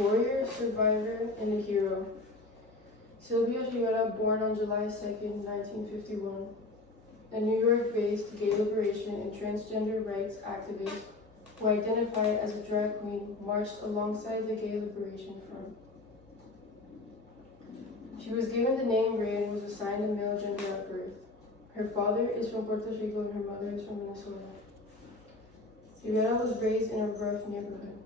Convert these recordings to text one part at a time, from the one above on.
warrior, survivor, and a hero. Sylvia Rivera, born on July 2nd, 1951, a New York-based gay liberation and transgender rights activist who identified as a drag queen, marched alongside the Gay Liberation Front. She was given the name Ray and was assigned a male gender at birth. Her father is from Puerto Rico and her mother is from Venezuela. Rivera was raised in a rough neighborhood.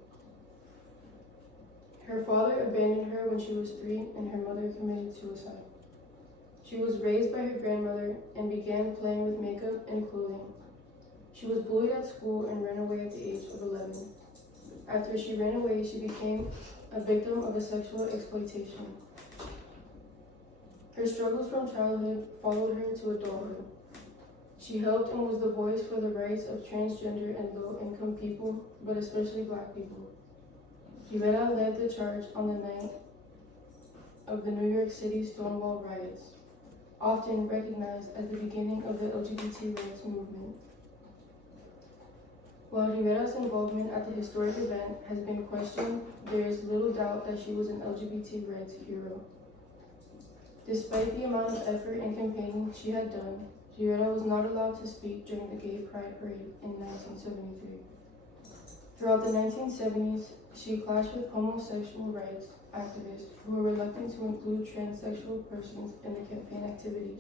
Her father abandoned her when she was 3 and her mother committed suicide. She was raised by her grandmother and began playing with makeup and clothing. She was bullied at school and ran away at the age of 11. After she ran away, she became a victim of a sexual exploitation. Her struggles from childhood followed her to adulthood. She helped and was the voice for the rights of transgender and low-income people, but especially Black people. Rivera led the charge on the night of the New York City Stonewall riots, often recognized as the beginning of the LGBT rights movement. While Rivera's involvement at the historic event has been questioned, there is little doubt that she was an LGBT rights hero. Despite the amount of effort and campaigning she had done, Rivera was not allowed to speak during the Gay Pride Parade in 1973. Throughout the 1970s, she clashed with homosexual rights activists who were reluctant to include transsexual persons in the campaign activities.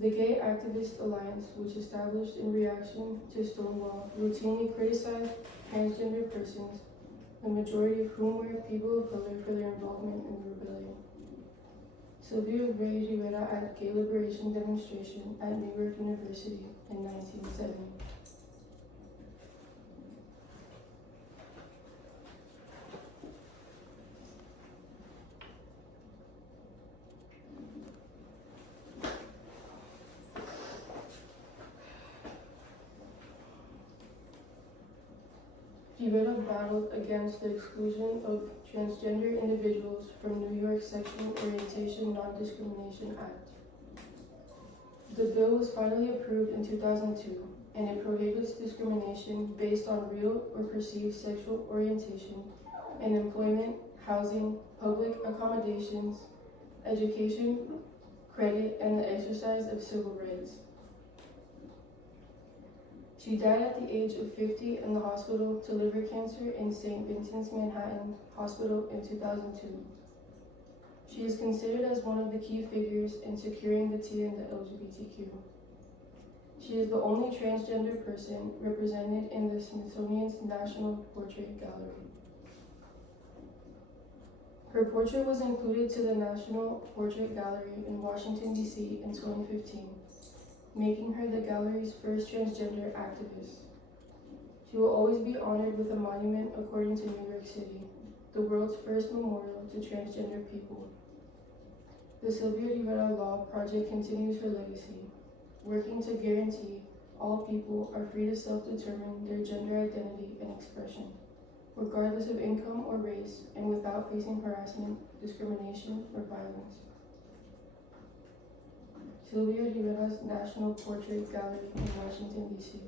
The Gay Activist Alliance, which established in reaction to Stonewall, routinely criticized transgender persons, the majority of whom were people of color, for their involvement in the rebellion. Sylvia Ray Rivera at Gay Liberation demonstration at New York University in 1970. Rivera battled against the exclusion of transgender individuals from New York Sexual Orientation Non-Discrimination Act. The bill was finally approved in 2002, and it prohibits discrimination based on real or perceived sexual orientation in employment, housing, public accommodations, education, credit, and the exercise of civil rights. She died at the age of 50 in the hospital to liver cancer in St. Vincent's Manhattan Hospital in 2002. She is considered as one of the key figures in securing the T in the LGBTQ. She is the only transgender person represented in the Smithsonian's National Portrait Gallery. Her portrait was included to the National Portrait Gallery in Washington, D.C. in 2015. Making her the gallery's first transgender activist. She will always be honored with a monument according to New York City, the world's first memorial to transgender people. The Sylvia Rivera Law Project continues her legacy, working to guarantee all people are free to self-determine their gender identity and expression, regardless of income or race, and without facing harassment, discrimination, or violence. Sylvia Rivera's National Portrait Gallery in Washington, D.C.